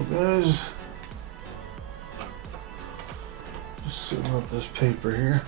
So guys, just setting up this paper here.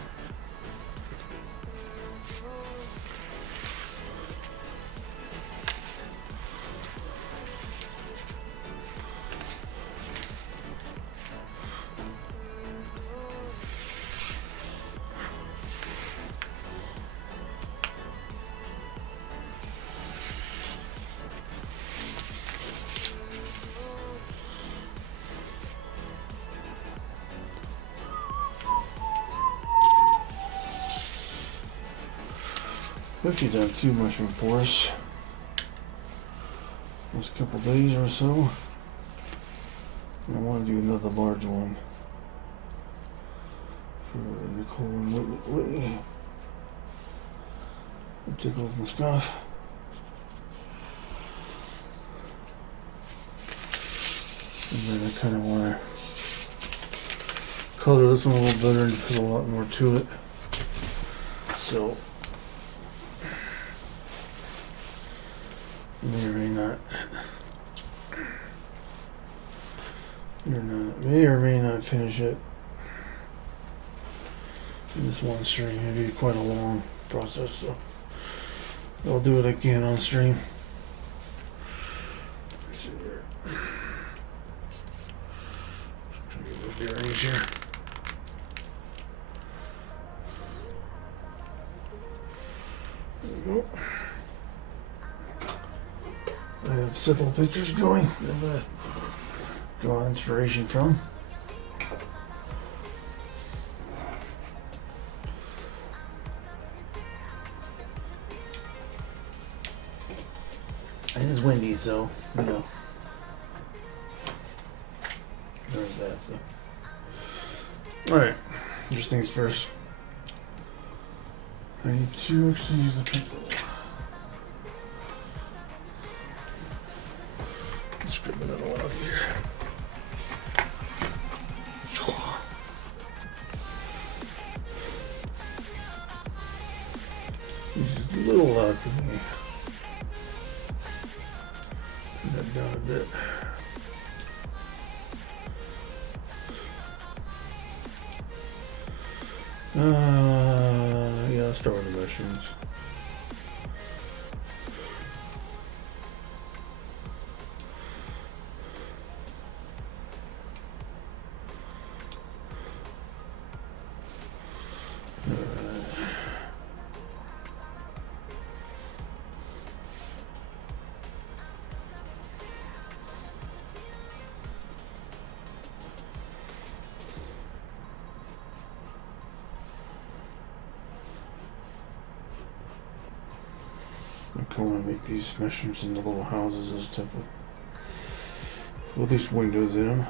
Actually done 2 mushroom forests last couple days or so. I want to do another large one for Nicole and Whitney. Tickles and stuff. And then I kind of want to color this one a little better and put a lot more to it. So may or may not finish it in this one stream. It'll be quite a long process, so I'll do it again on stream. Let's see here. Try to get a little range here. There we go. I have several pictures going that I'm going to draw inspiration from. It is windy, so, you know, there's that, so. Alright, first things first. I need to actually use a pencil. Scribble another one off here. This is a little loud for me. Turn that down a bit. Yeah, I'll start with the mushrooms. I want to make these mushrooms into little houses and stuff with these windows in them.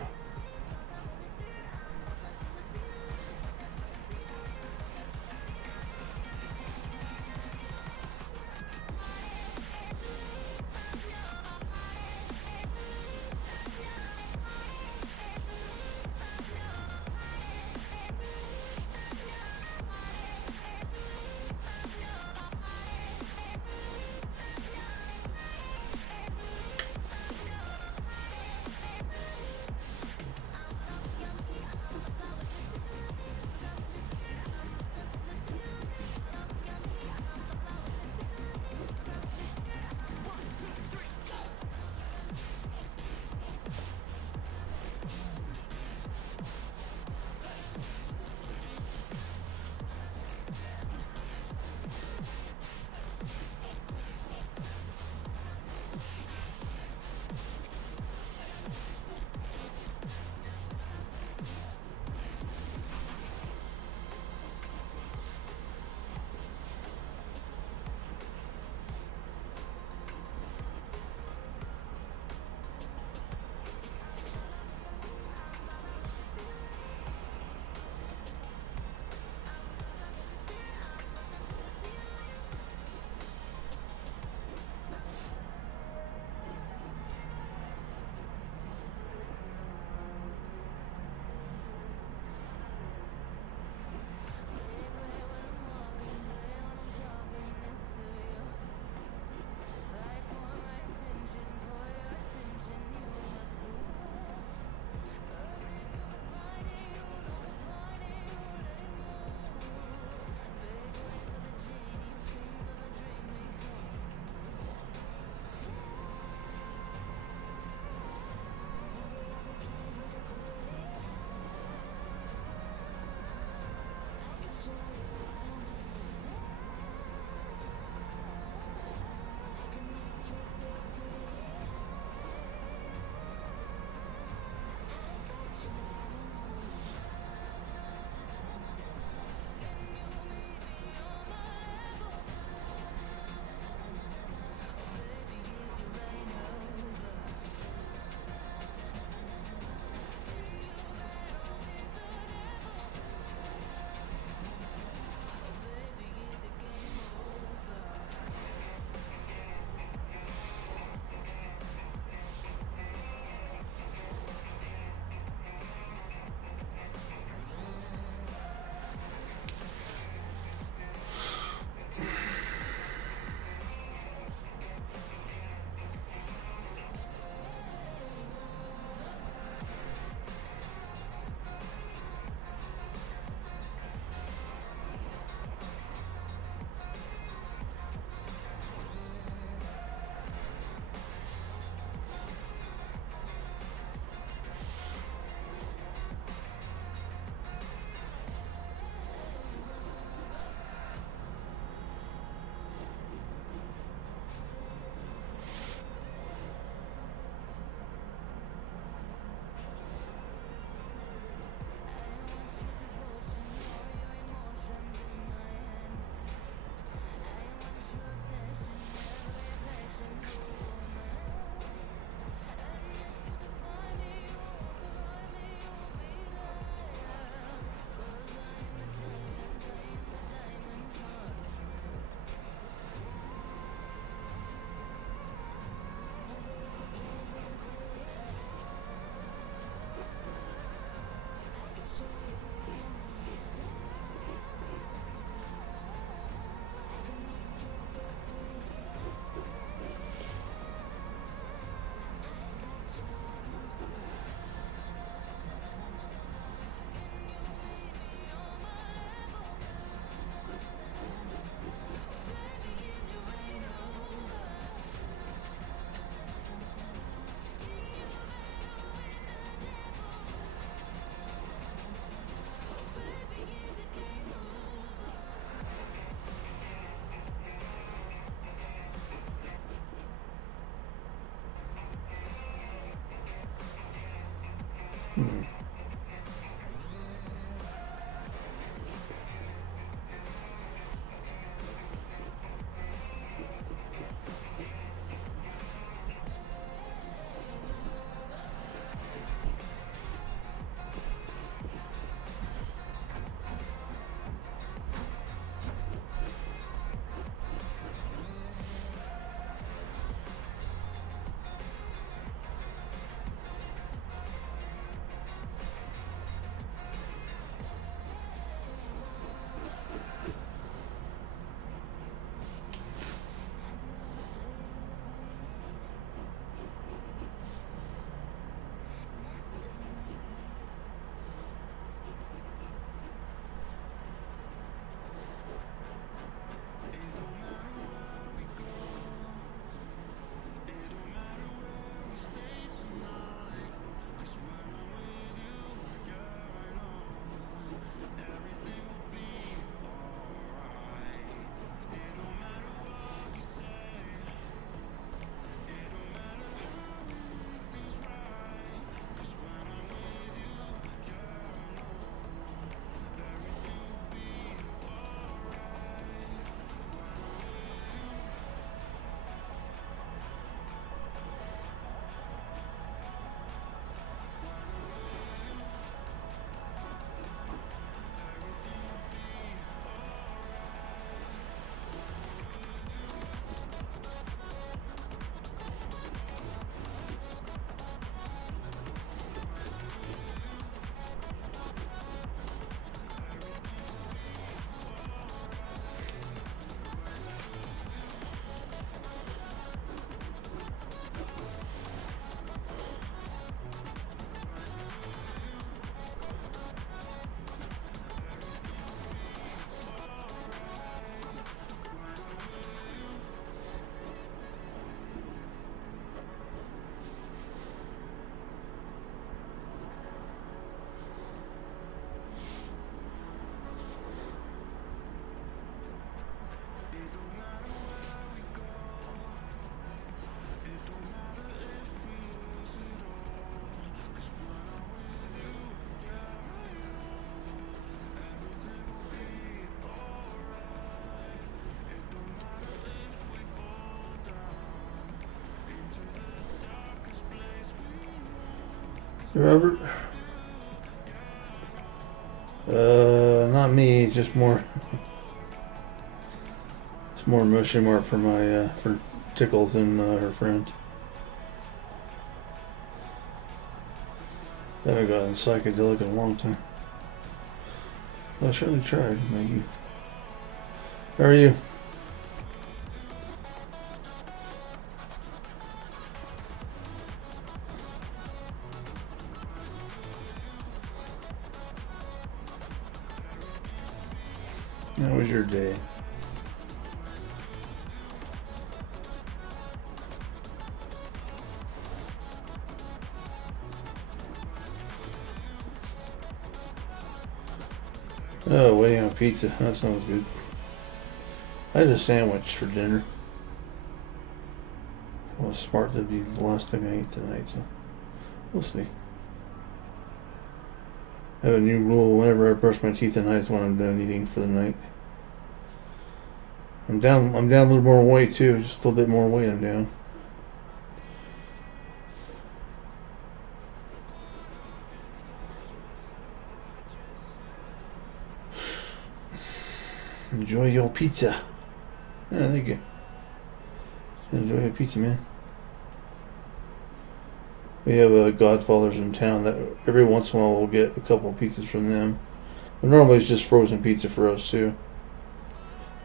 Robert? Not me. Just more. It's more mushy mark for my for Tickles and her friend. I haven't gotten psychedelic in a long time. Well, I certainly tried in my youth. How are you? How was your day? Oh, waiting on pizza. That sounds good. I had a sandwich for dinner. It was smart to be the last thing I eat tonight, so we'll see. I have a new rule. Whenever I brush my teeth at night is when I'm done eating for the night. I'm down a little more weight too. Just a little bit more weight I'm down. Enjoy your pizza. Yeah, thank you. Enjoy your pizza, man. We have Godfathers in town that every once in a while we'll get a couple of pizzas from them. But normally it's just frozen pizza for us too.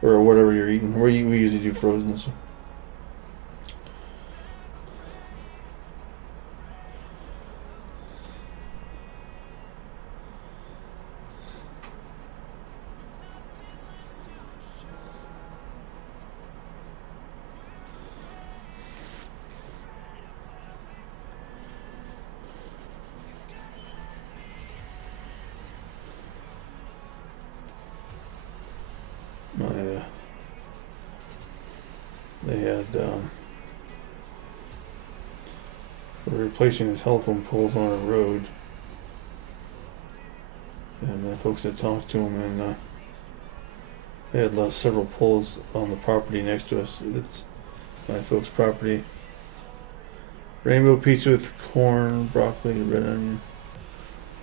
Or whatever you're eating. We usually do frozen. So. They had we're replacing the telephone poles on a road, and folks had talked to them, and they had lost several poles on the property next to us. It's my folks' property. Rainbow pizza with corn, broccoli, red onion,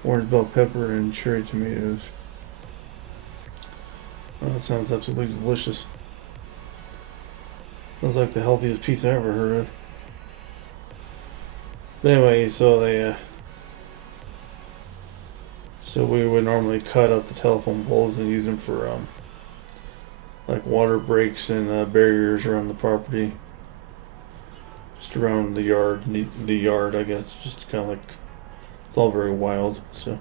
orange bell pepper, and cherry tomatoes. Oh, that sounds absolutely delicious. Sounds like the healthiest pizza I ever heard of. But anyway, so we would normally cut up the telephone poles and use them for like water breaks and barriers around the property, just around the yard. The yard, I guess, just kind of like it's all very wild. So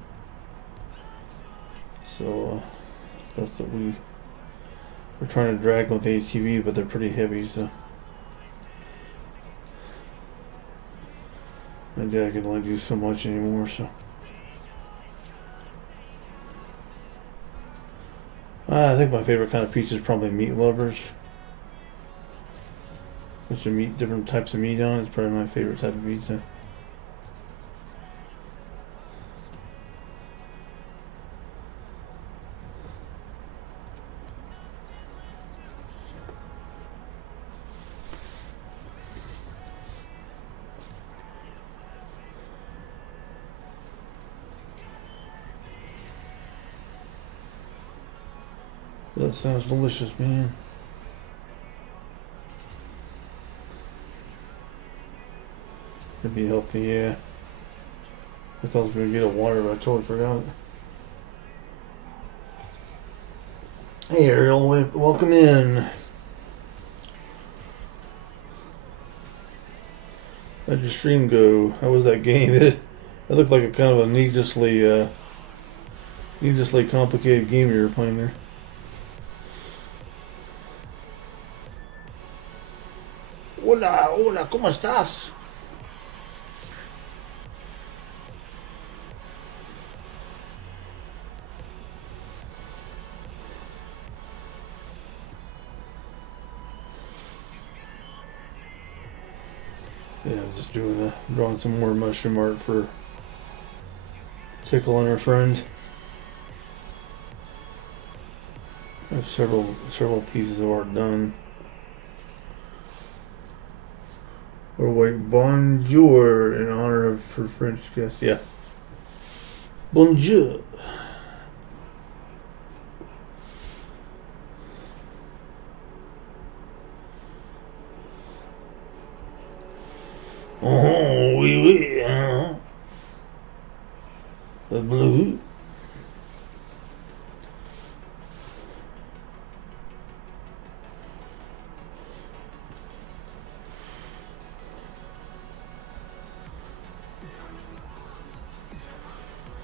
that's what we're trying to drag with ATV, but they're pretty heavy, so my dad can only do so much anymore, so I think my favorite kind of pizza is probably meat lovers. Which meat, different types of meat on it. It's probably my favorite type of pizza. That sounds delicious, man. It'd be healthy, yeah. I thought I was gonna get a water, but I totally forgot. Hey Ariel, welcome in. How'd your stream go? How was that game? It looked like a kind of a needlessly complicated game you were playing there. Hola, hola, ¿cómo estás? Yeah, just drawing some more mushroom art for Tickle and her friend. I have several pieces of art done. Or wait, bonjour in honor of her French guest. Yeah. Bonjour. Oh, oui, oui. The blue.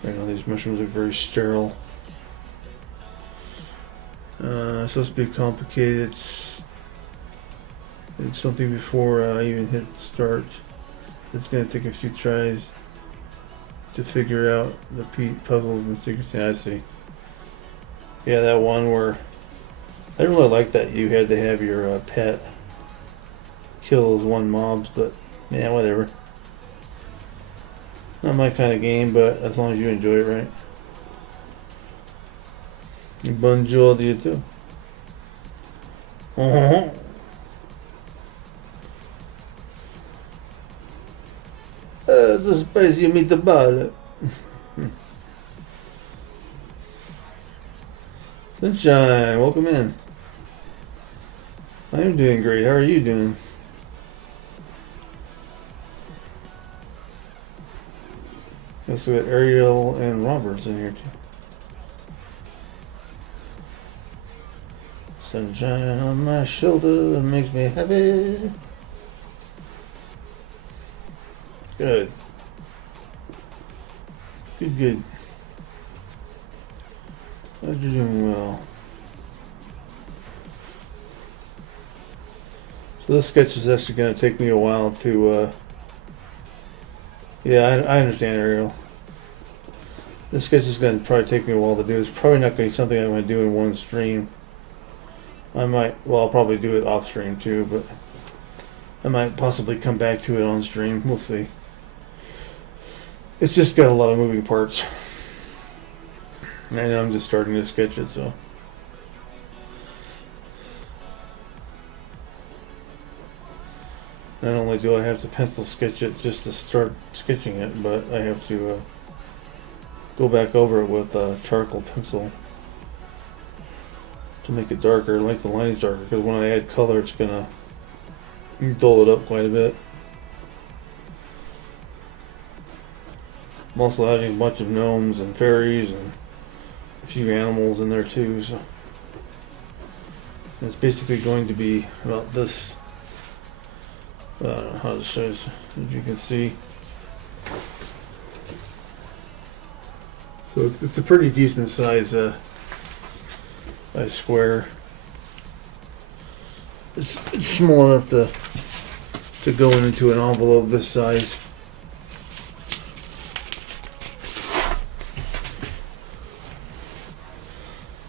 I know these mushrooms are very sterile. It's supposed to be complicated. It's something before I even hit start. It's going to take a few tries to figure out the puzzles and secrets. Yeah, I see. Yeah, that one where I didn't really like that you had to have your pet kill those one mobs, but yeah, whatever. Not my kind of game, but as long as you enjoy it, right? Bonjour to you too. Uh-huh. The space you meet the ball. Sunshine, welcome in. I'm doing great. How are you doing? Yes, we got Ariel and Roberts in here too. Sunshine on my shoulder makes me happy. Good. Good. Glad you're doing well. So this sketch is actually going to take me a while to, yeah, I understand, Ariel. This sketch is going to probably take me a while to do. It's probably not going to be something I'm going to do in one stream. I'll probably do it off stream too, but I might possibly come back to it on stream. We'll see. It's just got a lot of moving parts. I know I'm just starting to sketch it, so. Not only do I have to pencil sketch it just to start sketching it, but I have to go back over it with a charcoal pencil to make it darker, make the lines darker, because when I add color it's gonna dull it up quite a bit. I'm also adding a bunch of gnomes and fairies and a few animals in there too, so it's basically going to be about this. I don't know how to show this, as you can see. So it's a pretty decent size square. It's small enough to go into an envelope this size.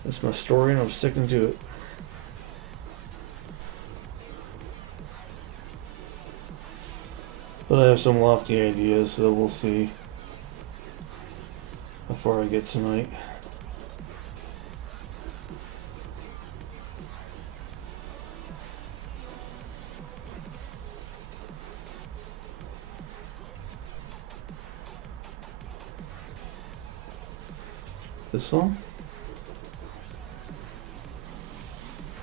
That's my story, and I'm sticking to it. But I have some lofty ideas, so we'll see how far I get tonight. This song?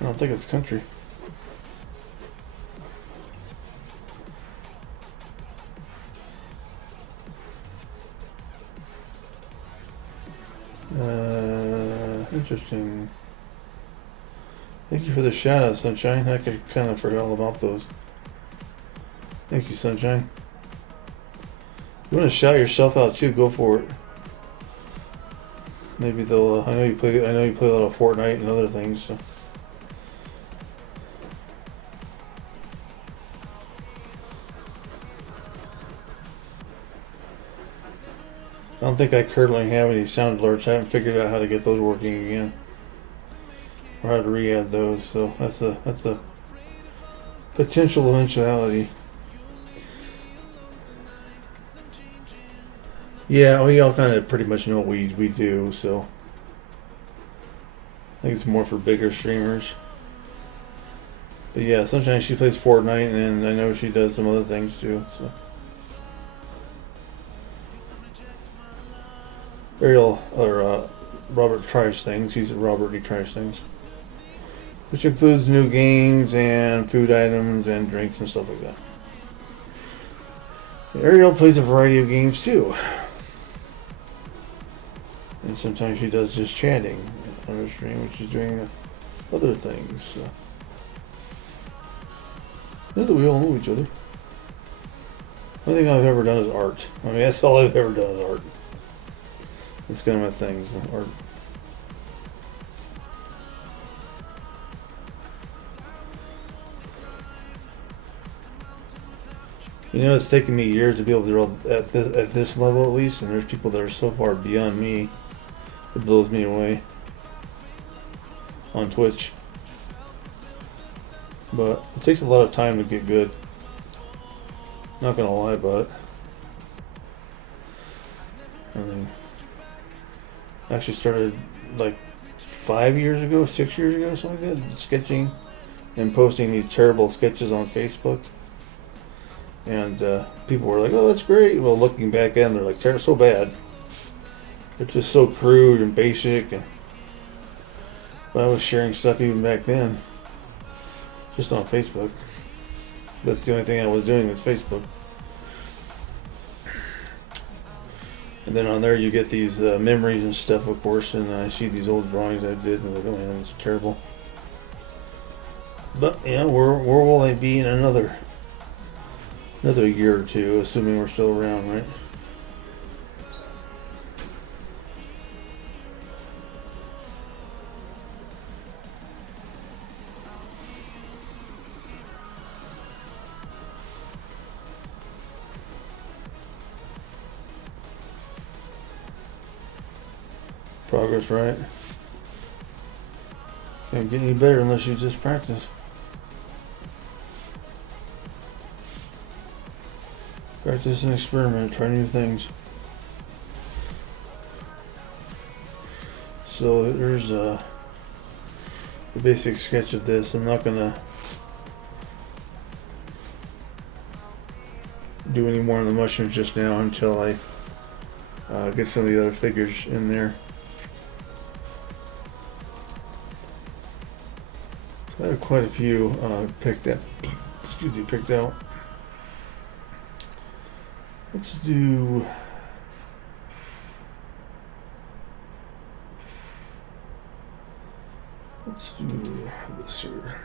I don't think it's country. Interesting. Thank you for the shout out, Sunshine. I could kind of forget all about those. Thank you, Sunshine. If you want to shout yourself out too, go for it. Maybe they'll. I know you play a lot of Fortnite and other things. So. I don't think I currently have any sound alerts. I haven't figured out how to get those working again, or how to re-add those. So that's a potential eventuality. Yeah, we all kind of pretty much know what we do. So I think it's more for bigger streamers. But yeah, sometimes she plays Fortnite, and I know she does some other things too. So Ariel or Robert tries things. He's Robert. He tries things, which includes new games and food items and drinks and stuff like that. Ariel plays a variety of games too. And sometimes she does just chatting on her stream, which is doing other things. So. Not that we all know each other. The only thing I've ever done is art. I mean, that's all I've ever done is art. That's kind of my thing, is art. You know, it's taken me years to be able to draw at this level at least, and there's people that are so far beyond me. It blows me away on Twitch. But it takes a lot of time to get good. Not gonna lie about it. I mean, I actually started like 5 years ago, 6 years ago, something like that, sketching and posting these terrible sketches on Facebook. And people were like, "Oh, that's great." Well, looking back at them, they're like, "They're so bad. They're just so crude and basic." And but I was sharing stuff even back then, just on Facebook. That's the only thing I was doing was Facebook. And then on there you get these memories and stuff, of course, and I see these old drawings I did, and I'm like, "Oh man, that's terrible." But yeah, where will I be in another year or two, assuming we're still around, right? Progress, right? Can't get any better unless you just practice. Practice and experiment, try new things. So there's the basic sketch of this. I'm not gonna do any more on the mushrooms just now until I get some of the other figures in there. So I have quite a few picked out. Let's do this here.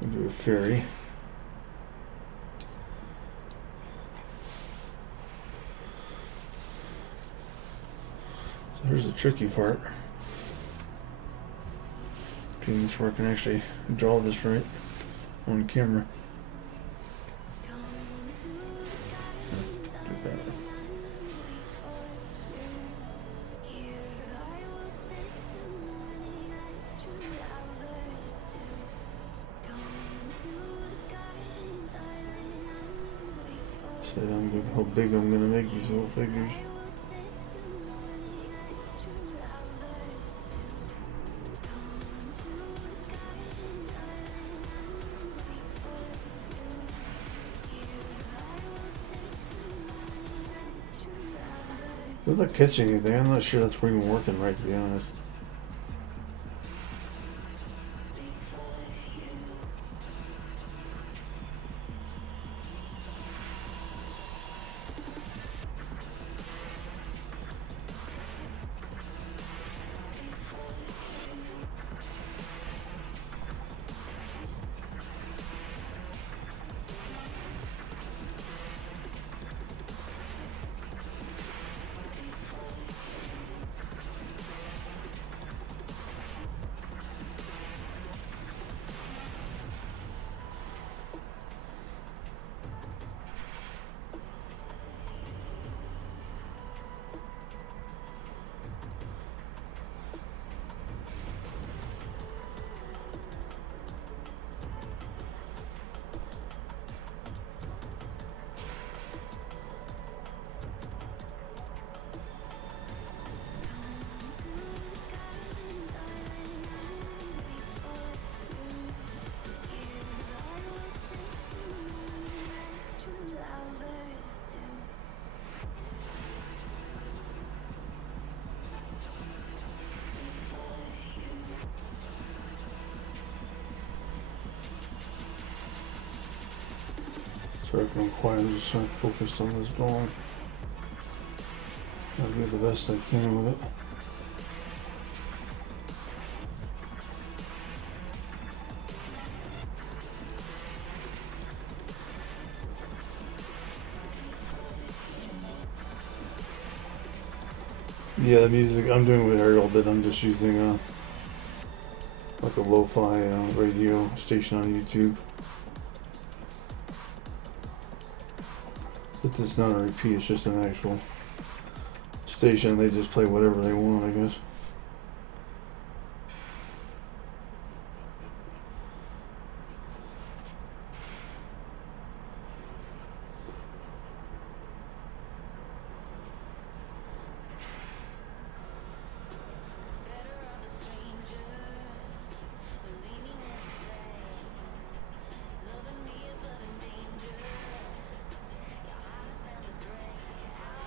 We'll do a fairy. So here's the tricky part. Getting this where I can actually draw this right on camera. So how big I'm gonna make these little figures. Without catching anything, I'm not sure that's even working right, to be honest. Sorry if I'm quiet, I'm just trying to focus on this drawing. I'll do the best I can with it. Yeah, the music I'm doing with Ariel did. I'm just using like a lo-fi radio station on YouTube. But it's not a repeat, it's just an actual station. They just play whatever they want, I guess.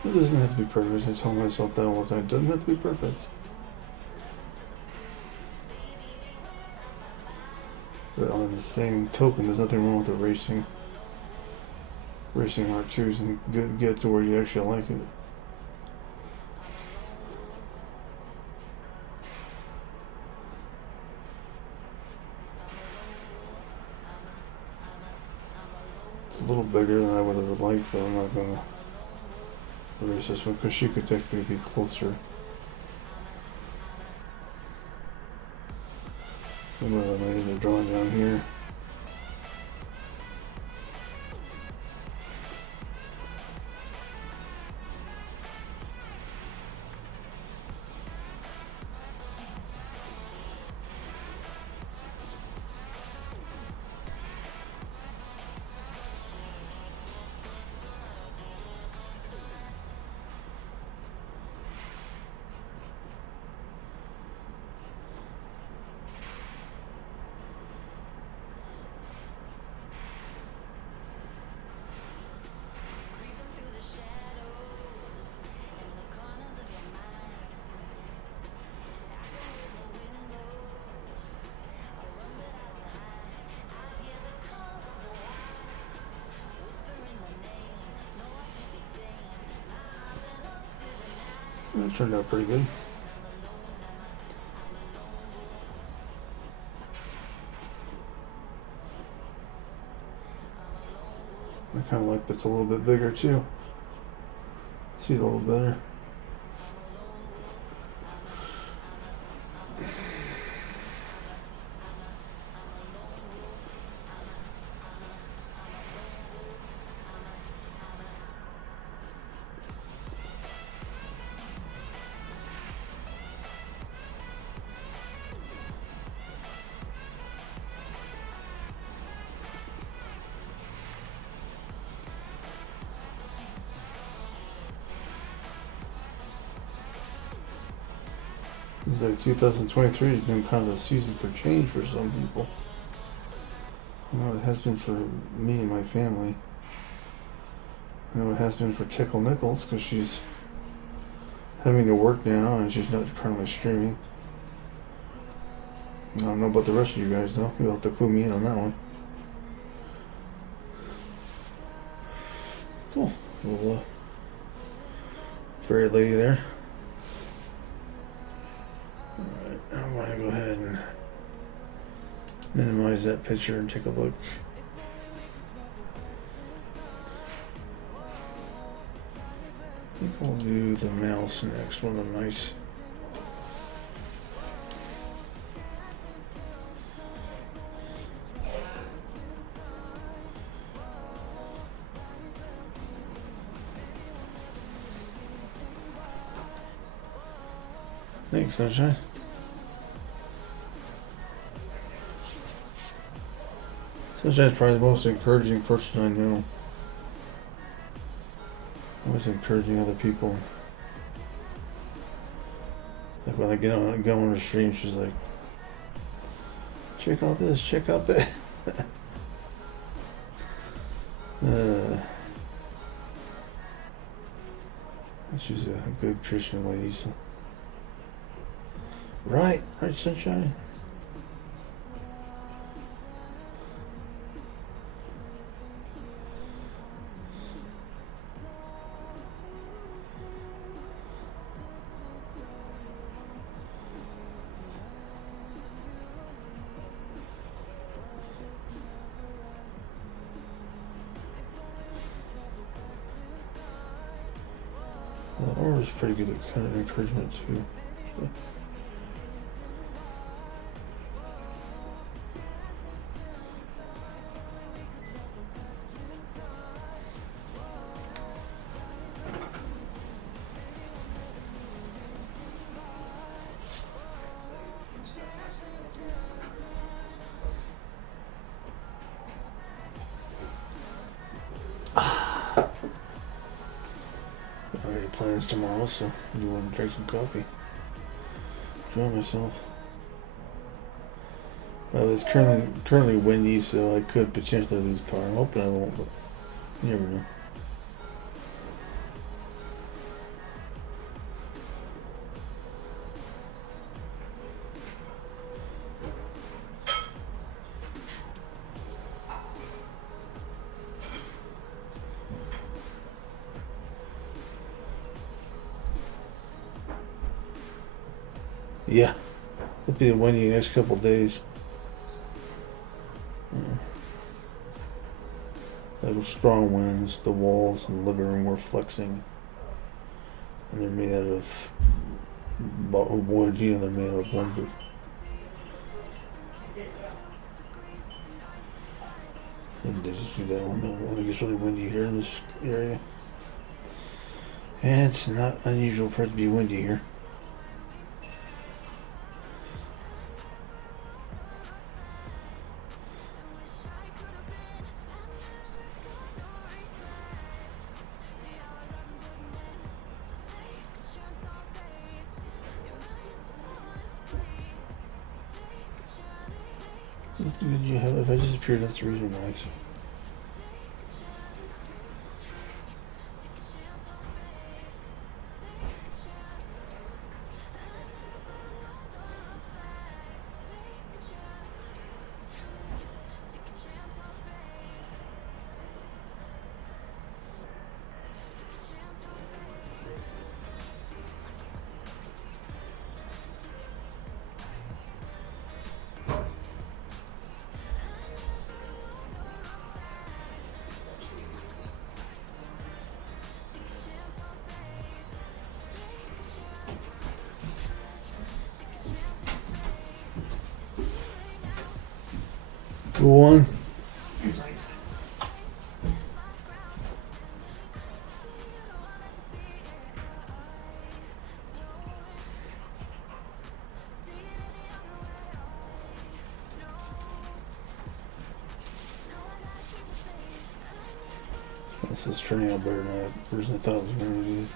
It doesn't have to be perfect. I tell myself that all the time. It doesn't have to be perfect. But on the same token, there's nothing wrong with racing R2s and get to where you actually like it. It's a little bigger than I would have liked, but I'm not gonna race this one because she could technically be closer. I'm gonna need a drawing down here. That turned out pretty good. I kind of like this a little bit bigger too. See a little better. It's like 2023 has been kind of a season for change for some people. I know it has been for me and my family. I know it has been for Tickle Nichols because she's having to work now and she's not currently streaming. I don't know about the rest of you guys though. You'll have to clue me in on that one. Cool. Little fairy lady there. Alright, I'm going to go ahead and minimize that picture and take a look. I think we'll do the mouse next. One of the nice. Thanks, Sunshine. Sunshine's probably the most encouraging person I know. Always encouraging other people. Like when I go on her stream, she's like, check out this, check out that. She's a good Christian lady. So. Right, Sunshine. The aura is pretty good at kind of encouragement too. So. Already plans tomorrow, so you want to drink some coffee. Enjoy myself. It's currently windy, so I could potentially lose power. I'm hoping I won't, but you never know. Yeah, it'll be windy the next couple of days. There were strong winds. The walls in the living room were flexing, and they're made out of wood. You know, they're made out of lumber. And they just do that when it gets really windy here in this area. And it's not unusual for it to be windy here. Did you have? If I disappeared, that's the reason why. Go on. This is turning out better than I originally thought it was going to be.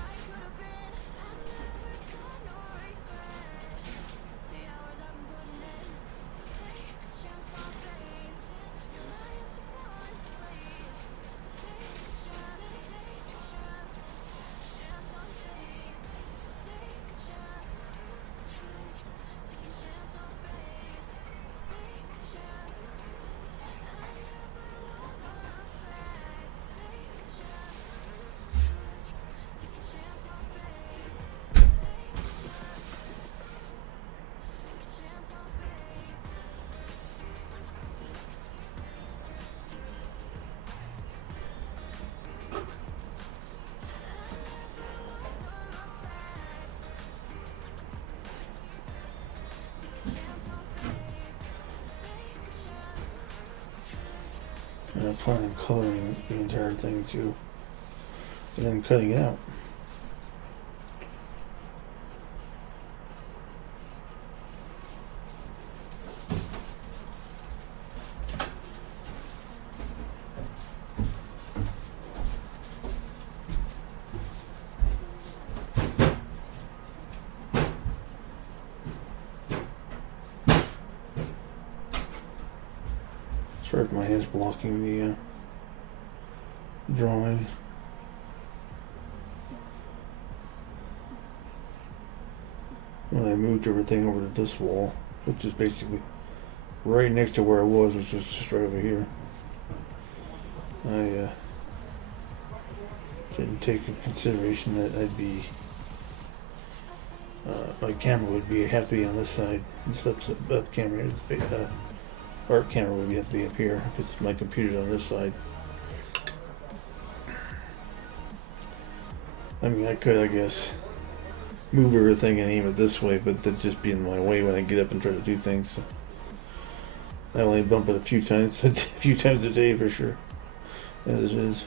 And I plan on coloring the entire thing too, and then cutting it out. Sorry if my hand's blocking the drawing. When I moved everything over to this wall, which is basically right next to where I was, which is just right over here, I didn't take into consideration that I'd be my camera would have to be on this side. This up camera, art camera would have to be up here because my computer's on this side. I mean, I could, I guess, move everything and aim it this way, but that'd just be in my way when I get up and try to do things. So I only bump it a few times, a few times a day for sure, as it is.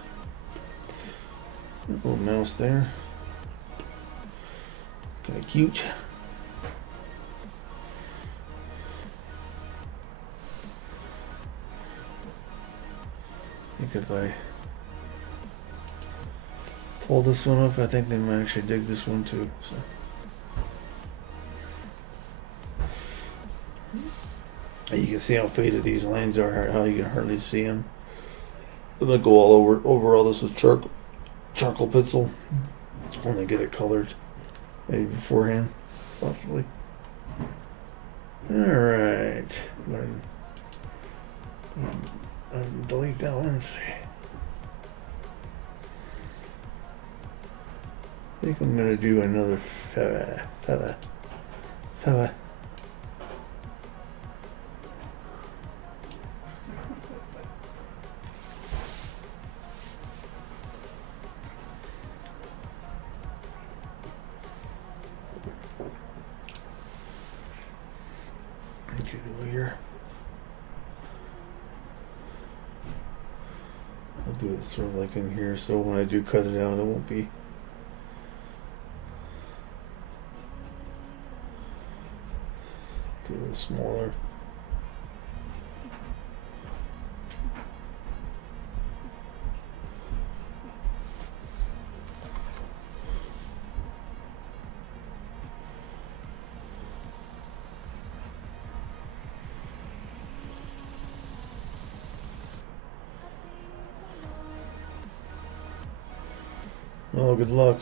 Little mouse there, kind of cute. I think if I pull this one off, I think they might actually dig this one too. So you can see how faded these lines are, how you can hardly see them. I'm gonna go all over all this with charcoal pencil when I get it colored, maybe beforehand, possibly. All right, delete that one. See. I think I'm gonna do another fella. Here. I'll do it sort of like in here, so when I do cut it out, it won't be a little smaller. Oh, good luck.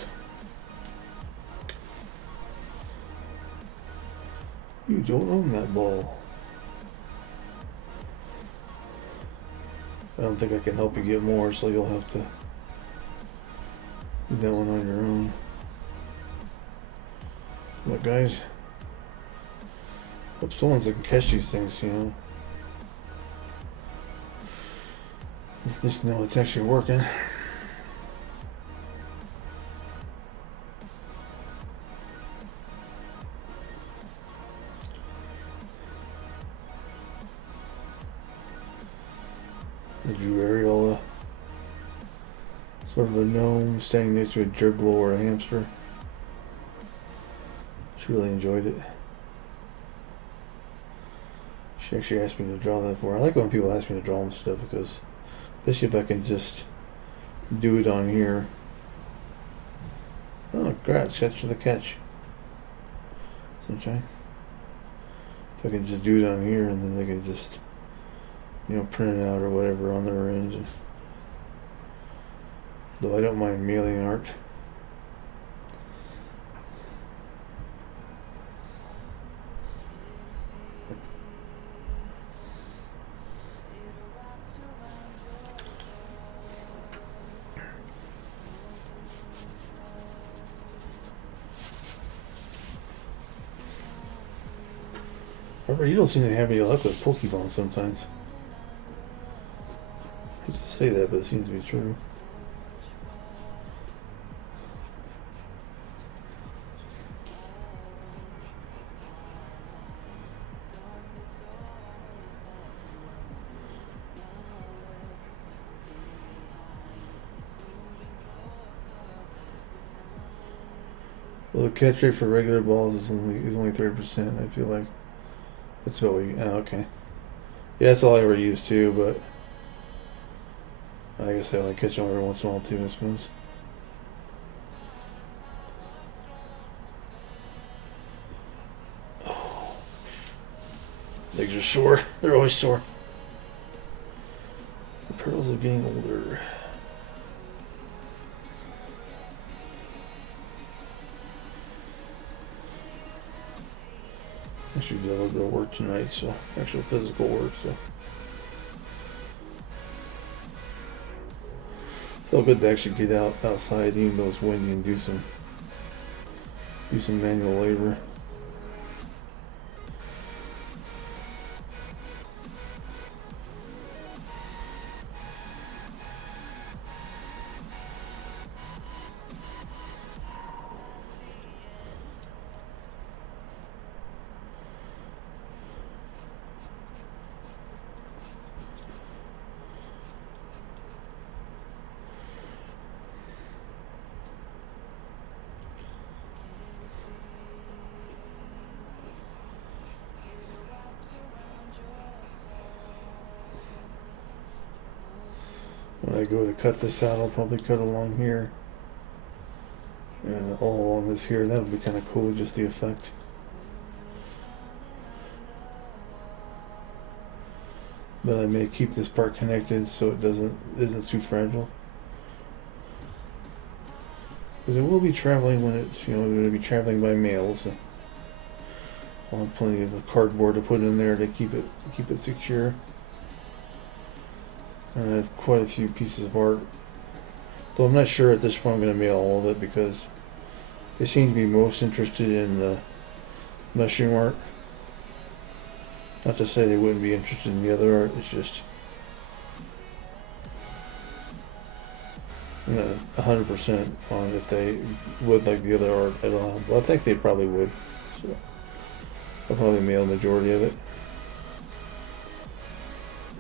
You don't own that ball. I don't think I can help you get more, so you'll have to do that one on your own. But guys, hope someone can catch these things, you know. At least know it's actually working. I drew Ariola, sort of a gnome standing next to a gerbil or a hamster. She really enjoyed it. She actually asked me to draw that for her. I like when people ask me to draw them stuff because, especially if I can just do it on here. Oh, congrats, catch for the catch. Sunshine. If I can just do it on here and then they can just, you know, print it out or whatever on their end. And, though I don't mind mailing art. However, you don't seem to have any luck with Pokemon sometimes. I hate to say that, but it seems to be true. Well, the catch rate for regular balls is only 30%. I feel like that's what we. Oh, okay. Yeah, that's all I ever use too. But I guess I only catch them every once in a while too. I suppose. Oh, legs are sore. They're always sore. The pearls are getting older. I should do a little bit of work tonight, so actual physical work. So felt good to actually get outside, even though it's windy, and do some manual labor. When I go to cut this out, I'll probably cut along here and all along this here. That'll be kind of cool, just the effect. But I may keep this part connected so it isn't too fragile. Because it will be traveling when it's, going to be traveling by mail, so I'll have plenty of cardboard to put in there to keep it secure. And I have quite a few pieces of art, though I'm not sure at this point I'm going to mail all of it because they seem to be most interested in the mushroom art. Not to say they wouldn't be interested in the other art, it's just I'm not 100% on if they would like the other art at all. Well, I think they probably would. So I'll probably mail the majority of it.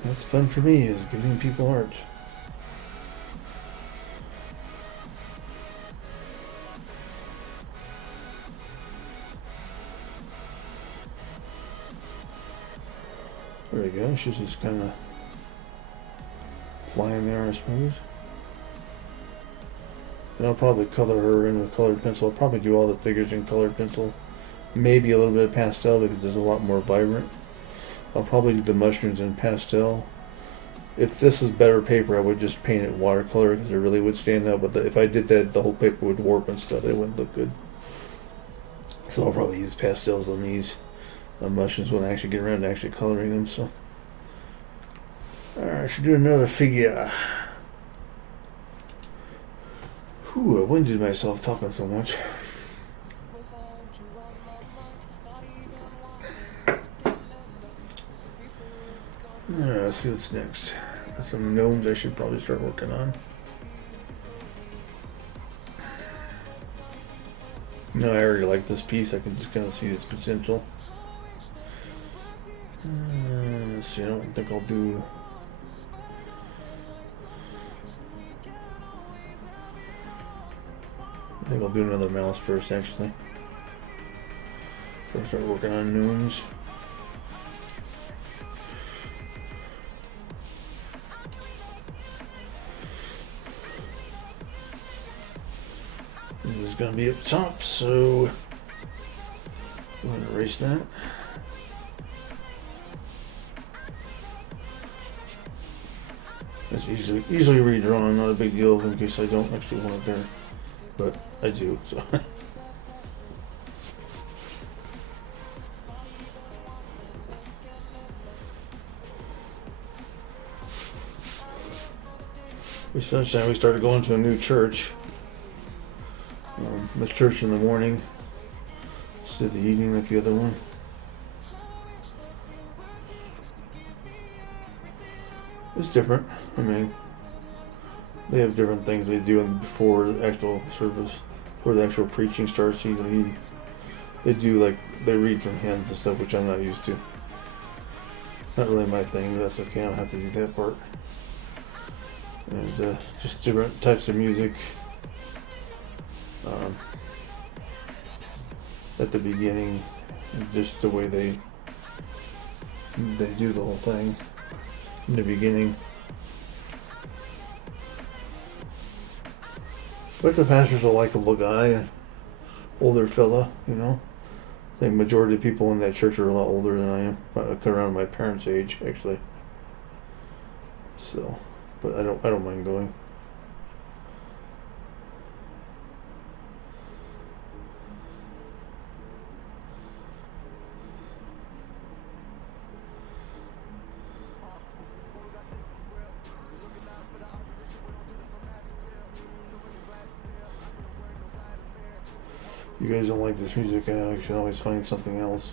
That's fun for me, is giving people art. There we go. She's just kind of flying there, I suppose. And I'll probably color her in with colored pencil. I'll probably do all the figures in colored pencil. Maybe a little bit of pastel because it's a lot more vibrant. I'll probably do the mushrooms in pastel. If this is better paper, I would just paint it watercolor because it really would stand out. But if I did that, the whole paper would warp and stuff. It wouldn't look good. So I'll probably use pastels on these mushrooms when I actually get around to actually coloring them. So, alright, I should do another figure. Whew, I winded myself talking so much. Alright, let's see what's next. Got some gnomes I should probably start working on. No, I already like this piece. I can just kind of see its potential. Let's see, I don't think I'll do... I think I'll do another mouse first, actually. Before I start working on gnomes. This is going to be up top, so I'm going to erase that. It's easily redrawn, not a big deal in case I don't actually want it there, but I do, so. With sunshine, we started going to a new church. The church in the morning, instead of the evening like the other one. It's different. I mean, they have different things they do before the actual service, before the actual preaching starts. Usually, they do like they read from hymns and stuff, which I'm not used to. It's not really my thing, but that's okay. I don't have to do that part. And just different types of music. At the beginning, just the way they do the whole thing in the beginning. But the pastor's a likable guy, an older fella, you know. I think majority of people in that church are a lot older than I am, probably around my parents' age, actually. So, but I don't mind going. You guys don't like this music, I can always find something else.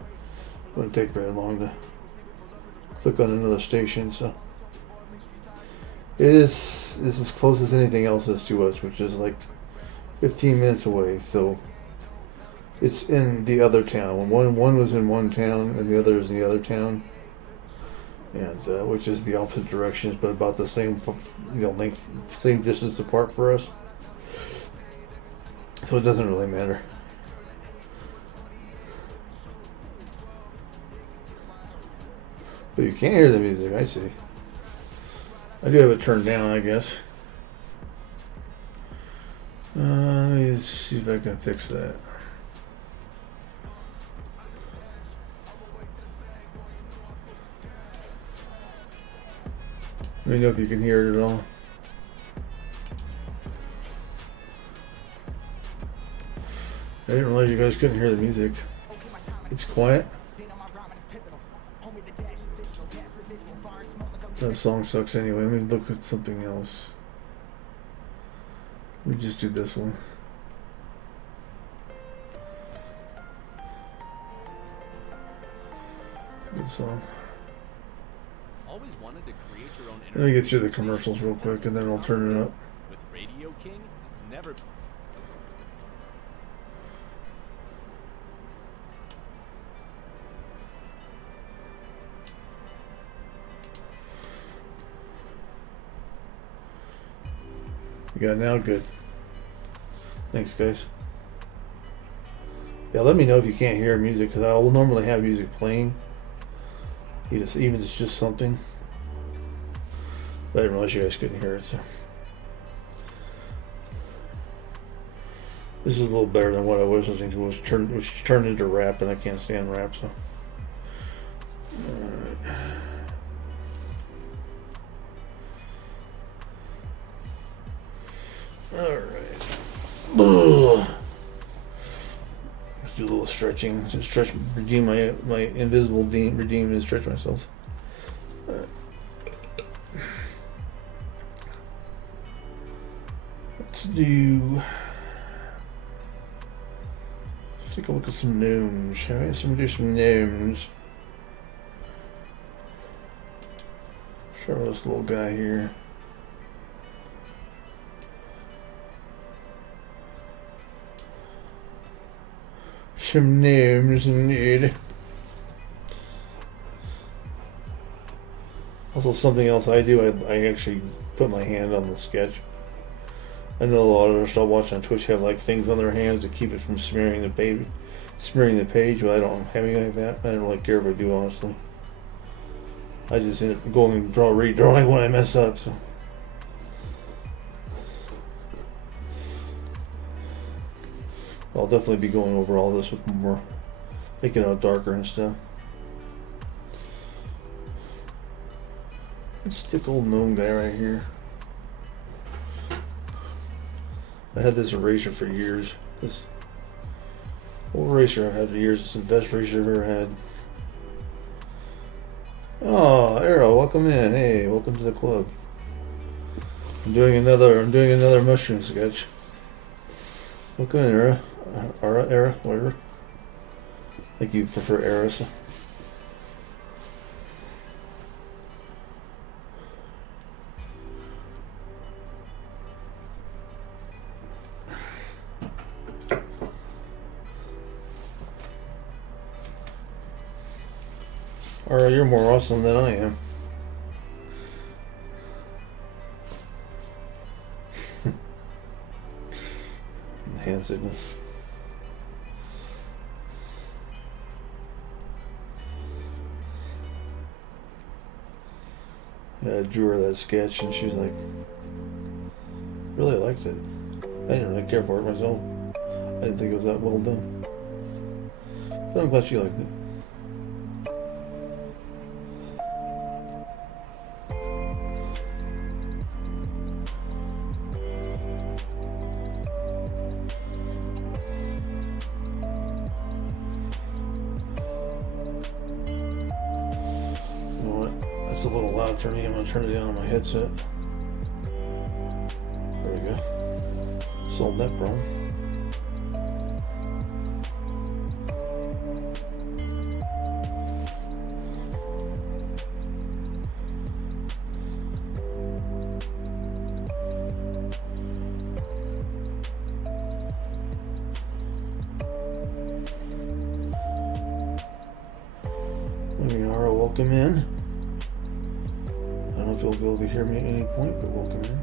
It wouldn't take very long to click on another station, so. It's as close as anything else is to us, which is like 15 minutes away, so. It's in the other town. One was in one town, and the other is in the other town. And, which is the opposite directions, but about the same, length, same distance apart for us. So it doesn't really matter. But you can't hear the music, I see. I do have it turned down, I guess. Let me see if I can fix that. Let me know if you can hear it at all. I didn't realize you guys couldn't hear the music. It's quiet. That song sucks anyway. Let me look at something else. Let me just do this one. Good song. Always wanted to create your own Let me get through the commercials real quick and then I'll turn it up. With Radio King, it's never. You got it now? Good. Thanks, guys. Yeah, let me know if you can't hear music, because I will normally have music playing. Even if it's just something. But I didn't realize you guys couldn't hear it, so. This is a little better than what I was listening to. It was turned into rap, and I can't stand rap, so. Alright. Let's do a little stretching. Just stretch, redeem my invisible redeem and stretch myself. Let's take a look at some gnomes, shall we? Let's do some gnomes. Show this little guy here. Some names indeed. Also, something else I do, I actually put my hand on the sketch. I know a lot of us I watch on Twitch have like things on their hands to keep it from smearing the page, but I don't have anything like that. I don't really care if I do, honestly. I just end up going and redrawing when I mess up, so. I'll definitely be going over all this with more, making it out darker and stuff. Let's stick old gnome guy right here. I had this eraser for years. This old eraser I've had for years. It's the best eraser I've ever had. Oh, Arrow, welcome in. Hey, welcome to the club. I'm doing another mushroom sketch. Welcome in, Arrow. Era, whatever. I think you prefer Era, so. Ara, you're more awesome than I am. Hand sickness. Yeah, I drew her that sketch and she's like, really liked it. I didn't really care for it myself. I didn't think it was that well done. But I'm glad she liked it. It's a little loud for me. I'm going to turn it down on my headset. There we go. Solved that problem. Luminara, welcome in. I don't know if you'll be able to hear me at any point, but welcome in.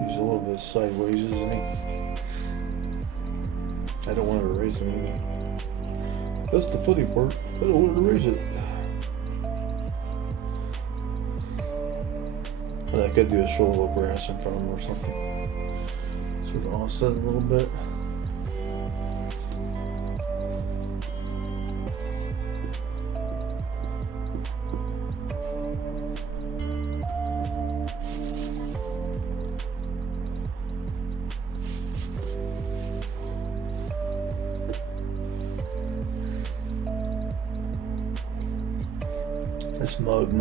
He's a little bit sideways, isn't he? I don't want to erase him either. That's the funny part. I don't want to erase it. What I could do is throw a little grass in front of him or something. Sort of offset it a little bit. This mug,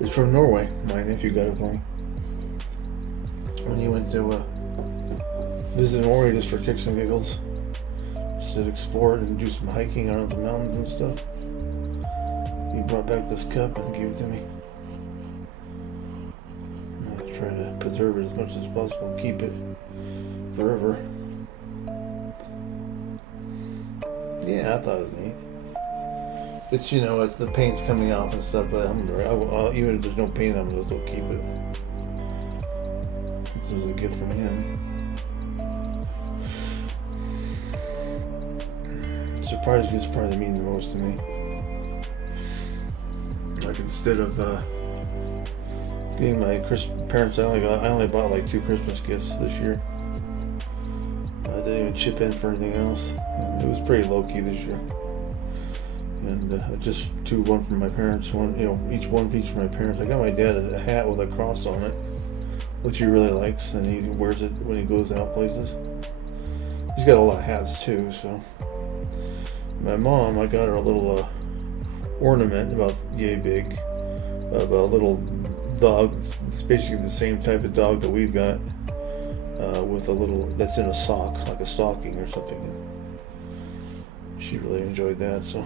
is from Norway. My nephew got it for me. When he went to visit Norway just for kicks and giggles, just to explore it and do some hiking around the mountains and stuff. He brought back this cup and gave it to me. I'm gonna try to preserve it as much as possible and keep it forever. Yeah, I thought it was neat. It's, it's the paint's coming off and stuff, but even if there's no paint on it, I'll still keep it. This is a gift from him. Surprise gifts probably mean the most to me. Like, instead of getting my parents, I only bought like 2 Christmas gifts this year. I didn't even chip in for anything else. And it was pretty low key this year. And just one from my parents, each from my parents. I got my dad a hat with a cross on it, which he really likes, and he wears it when he goes out places. He's got a lot of hats too, so. My mom, I got her a little ornament about yay big of a little dog. It's basically the same type of dog that we've got, with a little, that's in a sock, like a stocking or something. She really enjoyed that, so.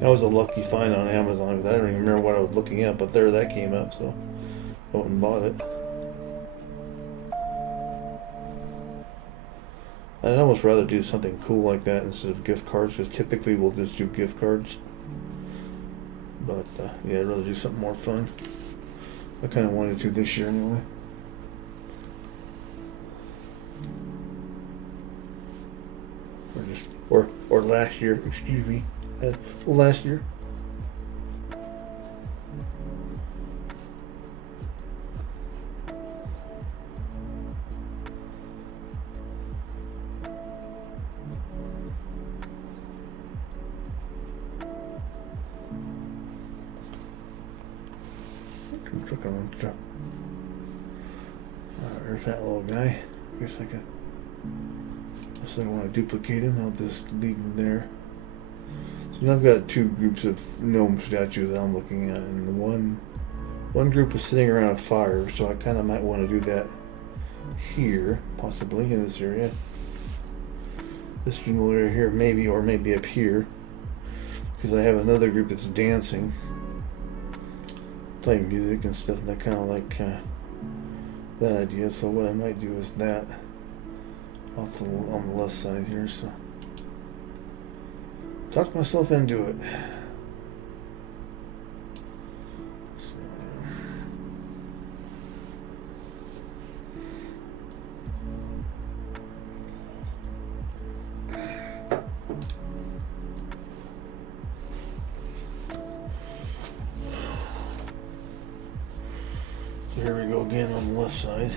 That was a lucky find on Amazon, because I don't even remember what I was looking at, but there that came up, so I went and bought it. I'd almost rather do something cool like that instead of gift cards, because typically we'll just do gift cards. But yeah, I'd rather do something more fun. I kind of wanted to this year anyway. Or last year, excuse me. Last year. There's that little guy. Guess I want to duplicate him. I'll just leave him there. So now I've got 2 groups of gnome statues that I'm looking at, and the one group is sitting around a fire, so I kind of might want to do that here, possibly in this area. This general area here, maybe, or maybe up here, because I have another group that's dancing, playing music and stuff, and I kind of like that idea. So what I might do is that on the left side here. So talked myself into it. So here we go again on the left side.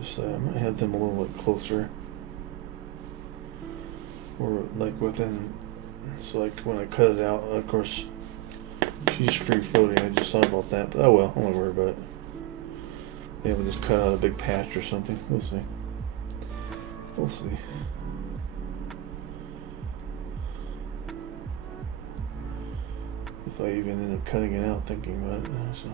Just I might have them a little bit closer, or like within. So like when I cut it out, of course, she's free floating. I just thought about that, but oh well, I won't worry about it. Maybe we'll just cut out a big patch or something. We'll see. We'll see. If I even end up cutting it out, thinking about it now, so.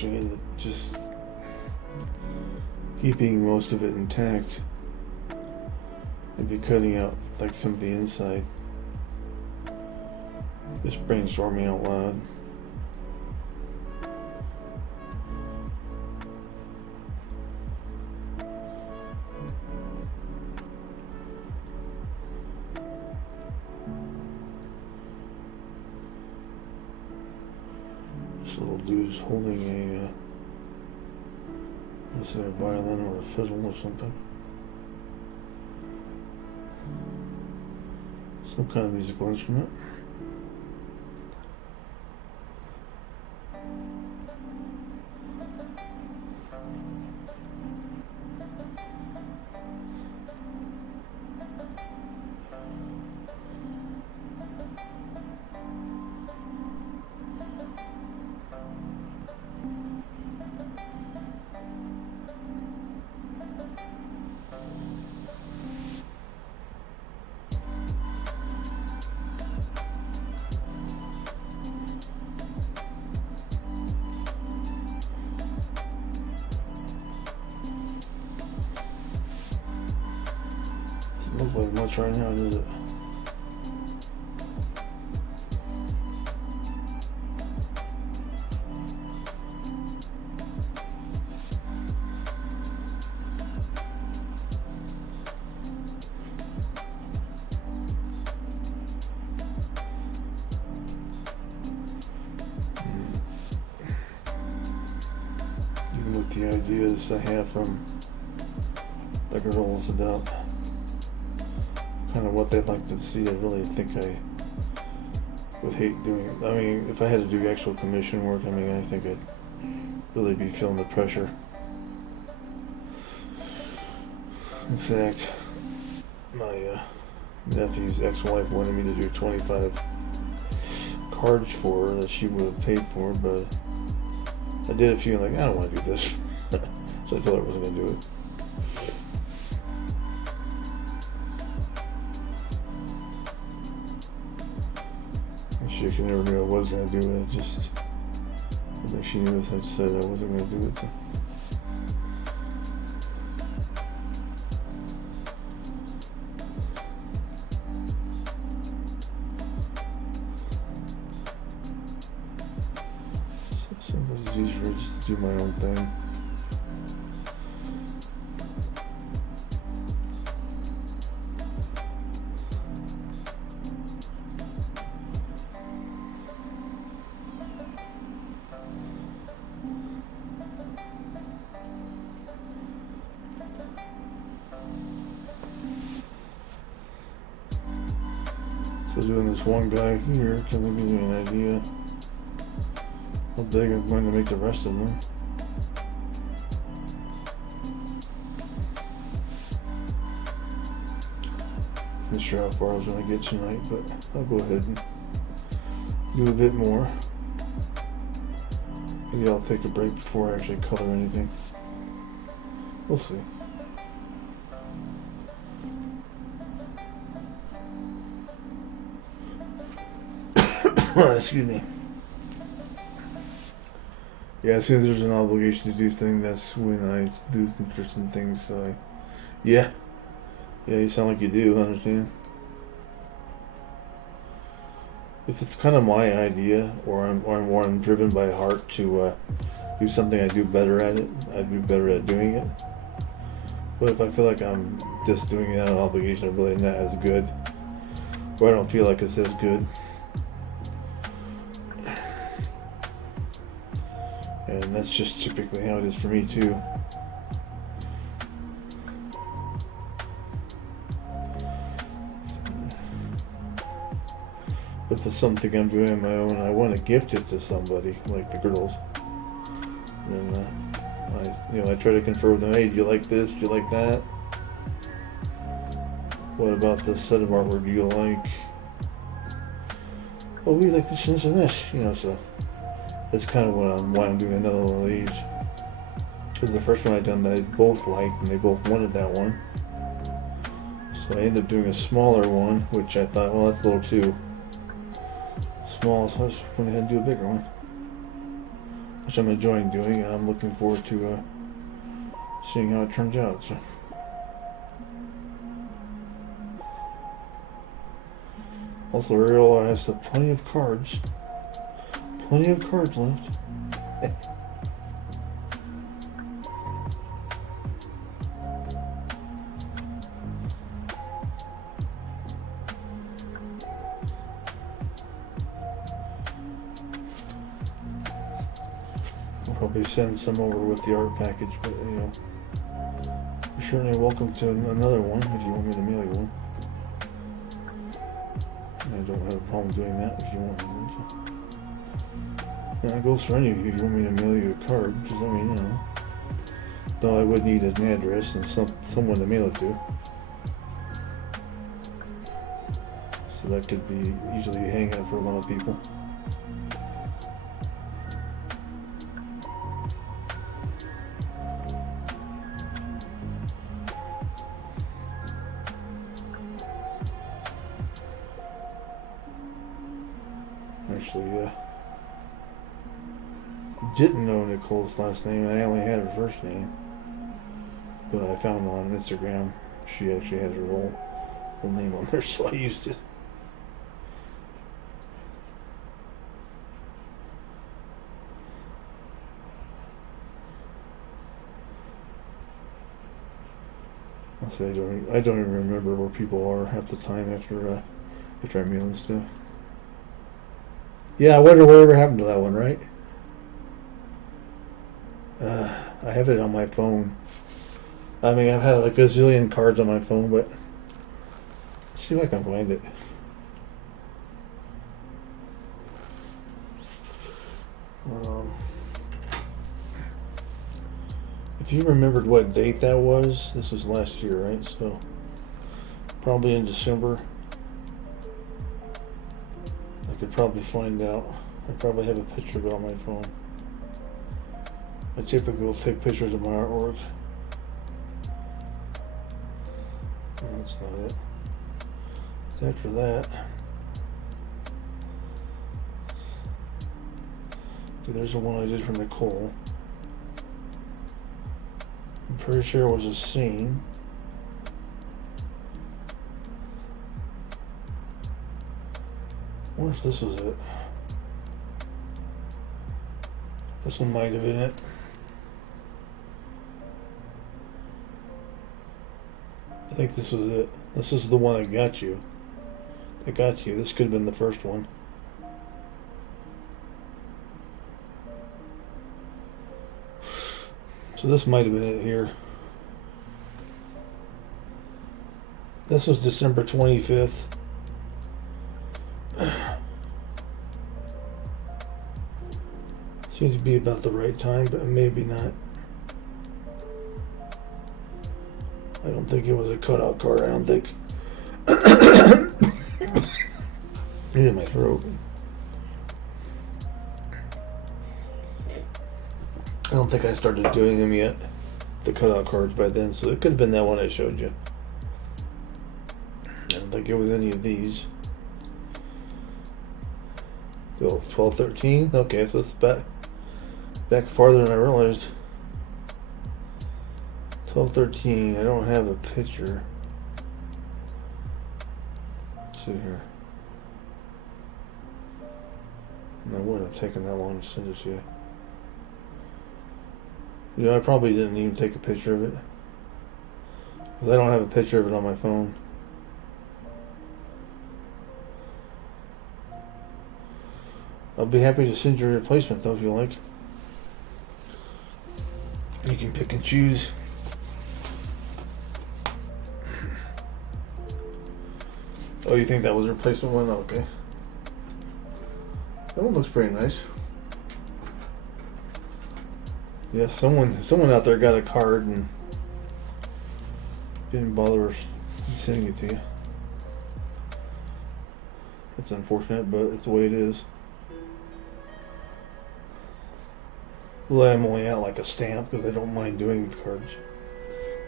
actually ended up just keeping most of it intact. Maybe cutting out like some of the inside. Just brainstorming out loud. This little dude's holding a, let's say a violin or a fiddle or something. Some kind of musical instrument. Doesn't look like much right now, does it? Even with the ideas I have from the girls about kind of what they'd like to see, I really think I would hate doing it. I mean, if I had to do actual commission work, I mean, I think I'd really be feeling the pressure. In fact, my nephew's ex-wife wanted me to do 25 cards for her that she would have paid for, but I did a few and like, I don't want to do this. So I told her I wasn't going to do it. She never knew I was going to do it. I think she knew this. I said I wasn't going to do it. So. Sometimes it's easier just to do my own thing. So doing this one guy here can give you an idea how big I'm going to make the rest of them. Not sure how far I was going to get tonight, but I'll go ahead and do a bit more. Maybe I'll take a break before I actually color anything. We'll see. Excuse me. Yeah, as soon as there's an obligation to do things, that's when I lose interest in things. So, yeah, you sound like you do. I understand. If it's kind of my idea, or I'm driven by heart to do something, I do better at it. I'd be better at doing it. But if I feel like I'm just doing it out of obligation, I'm really not as good, or I don't feel like it's as good. And that's just typically how it is for me too. If it's something I'm doing on my own, I want to gift it to somebody, like the girls. Then I try to confer with them. Hey, do you like this? Do you like that? What about this set of artwork? Do you like? Oh, we like this and this. So. That's kind of why I'm doing another one of these. Because the first one I done, they both liked, and they both wanted that one. So I ended up doing a smaller one, which I thought, well, that's a little too small, so I just went ahead and do a bigger one. which I'm enjoying doing, and I'm looking forward to seeing how it turns out. So. Also, Ariel has plenty of cards. Plenty of cards left. I'll probably send some over with the art package, but you know, you're certainly welcome to another one if you want me to mail you one. I don't have a problem doing that if you want one. So. And it goes for any of you. If you want me to mail you a card, just let me know. Though I would need an address and someone to mail it to. So that could be easily a hangout for a lot of people. Actually, didn't know Nicole's last name. I only had her first name, but I found on Instagram she actually has her whole name on there, so I used it. I'll say I don't even remember where people are half the time after I mail and stuff. Yeah, I wonder whatever happened to that one, right? I have it on my phone. I mean, I've had like a gazillion cards on my phone, but let's see if I can find it. If you remembered what date that was, this was last year, right? So probably in December. I could probably find out. I probably have a picture of it on my phone. I typically will take pictures of my artwork. No, that's not it. After that, okay, there's the one I did for Nicole. I'm pretty sure it was a scene. I wonder if this was it. This one might have been it. I think this was it. This is the one that got you. This could have been the first one. So this might have been it here. This was December 25th. Seems to be about the right time, but maybe not. I don't think it was a cutout card. I don't think. In my throat. I don't think I started doing them yet, the cutout cards by then, so it could have been that one I showed you. I don't think it was any of these. Oh, 12, 13? Okay, so it's back farther than I realized. 12, 13. I don't have a picture. Let's see here. And I wouldn't have taken that long to send it to you. You know, I probably didn't even take a picture of it. Because I don't have a picture of it on my phone. I'll be happy to send you a replacement though if you like. You can pick and choose. Oh, you think that was a replacement one? Okay. That one looks pretty nice. Yeah, someone out there got a card and didn't bother sending it to you. That's unfortunate, but it's the way it is. Well, I'm only out like a stamp because I don't mind doing the cards.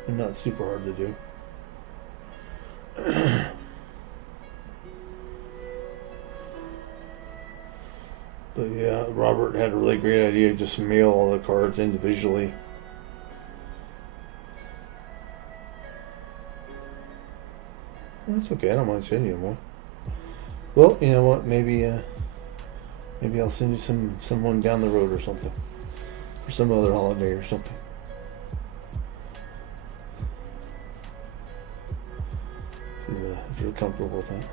They're not super hard to do. But yeah, Robert had a really great idea, just mail all the cards individually. That's okay, I don't mind sending you more. Well, you know what, maybe I'll send you someone down the road or something. For some other holiday or something. If you're comfortable with that.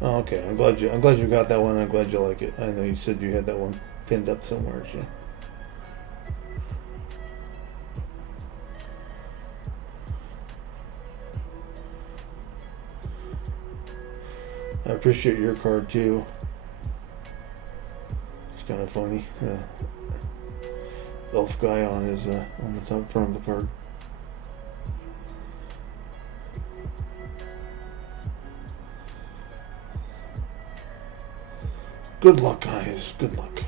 Oh, okay, I'm glad you got that one. I'm glad you like it. I know you said you had that one pinned up somewhere, so. I appreciate your card too. It's kind of funny. Elf guy on his on the top front of the card. Good luck, guys. Good luck.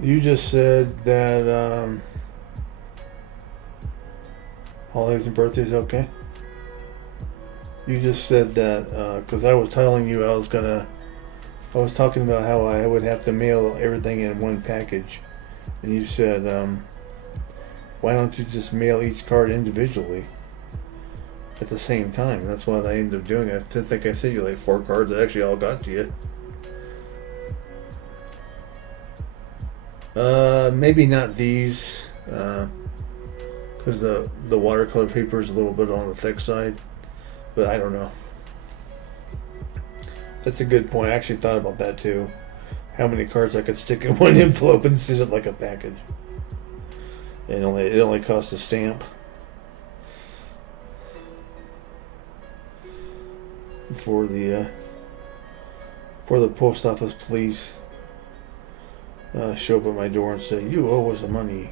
You just said that holidays and birthdays okay? You just said that because I was telling you I was talking about how I would have to mail everything in one package, and you said, why don't you just mail each card individually at the same time? And that's what I ended up doing. I think I sent you like 4 cards that actually all got to you. Maybe not these, because the watercolor paper is a little bit on the thick side, but I don't know. That's a good point. I actually thought about that too. How many cards I could stick in one envelope and send it like a package. And it only costs a stamp. For the post office police show up at my door and say, "You owe us money."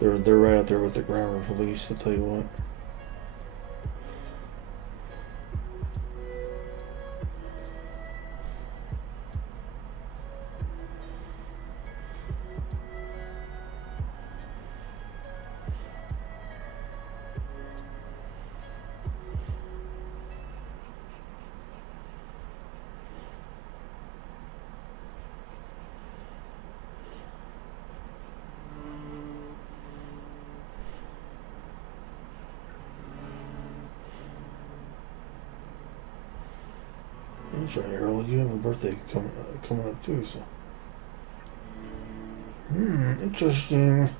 They're right out there with the grammar police. I'll tell you what. That's right, Earl. You have a birthday coming up too, so. Interesting.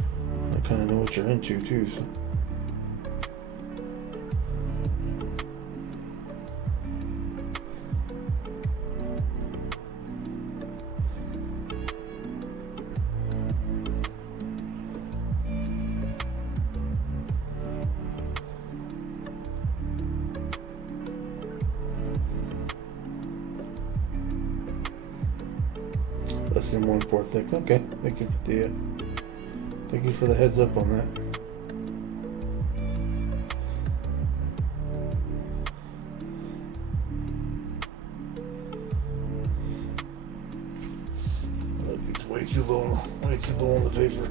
I kind of know what you're into too, so. Less than 1/4 thick. Okay, thank you for the heads up on that. It's way too low on the paper.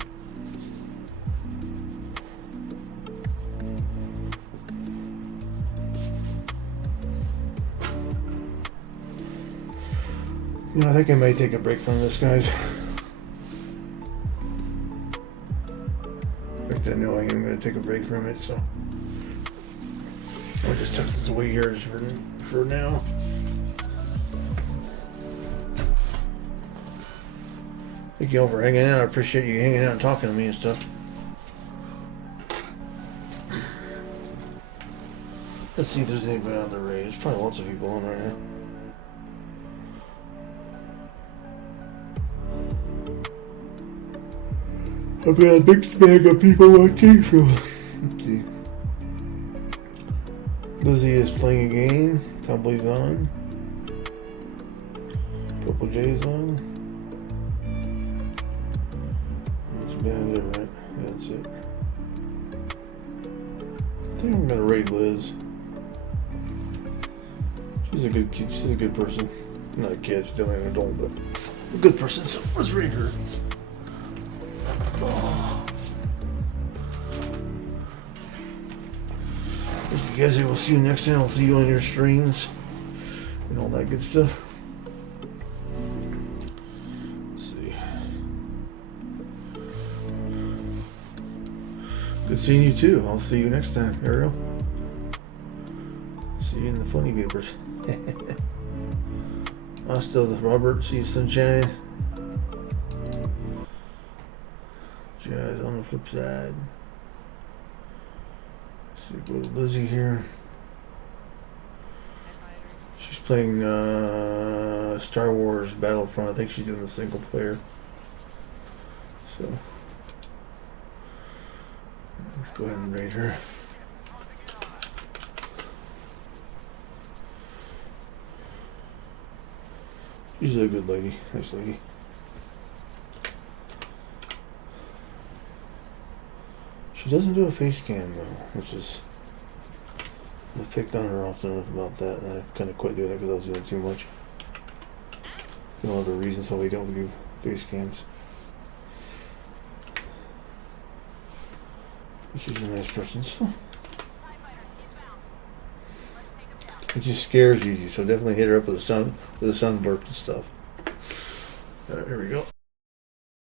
You know, I think I may take a break from this, guys. In fact, I know I am going to take a break from it, so I'll just tuck this away here for now. Thank you all for hanging out. I appreciate you hanging out and talking to me and stuff. Let's see if there's anybody on the raid. There's probably lots of people on right now. I've got a mixed bag of people watching, so let's see. Lizzie is playing a game. Tumbly's on. Purple J's on. bad either, right? Yeah, that's it. I think I'm gonna rate Liz. She's a good kid. She's a good person. Not a kid. She's definitely an adult, but a good person. So let's rate her. Oh. Thank you guys. I will see you next time. I'll see you on your streams and all that good stuff. Let's see. Good seeing you too. I'll see you next time, Ariel. See you in the funny papers. Still the Robert. See you, Sunshine. Jazz on the flip side. Let's see, go to Lizzie here. She's playing Star Wars Battlefront. I think she's doing the single player. So let's go ahead and rate her. She's a good lady. Nice lady. She doesn't do a face cam though, which is, I picked on her often enough about that, and I kind of quit doing it because I was doing too much. You know, other reasons why we don't do face cams. She's a nice person, so. It just scares easy, so definitely hit her up with the sunburst and stuff. Alright, here we go.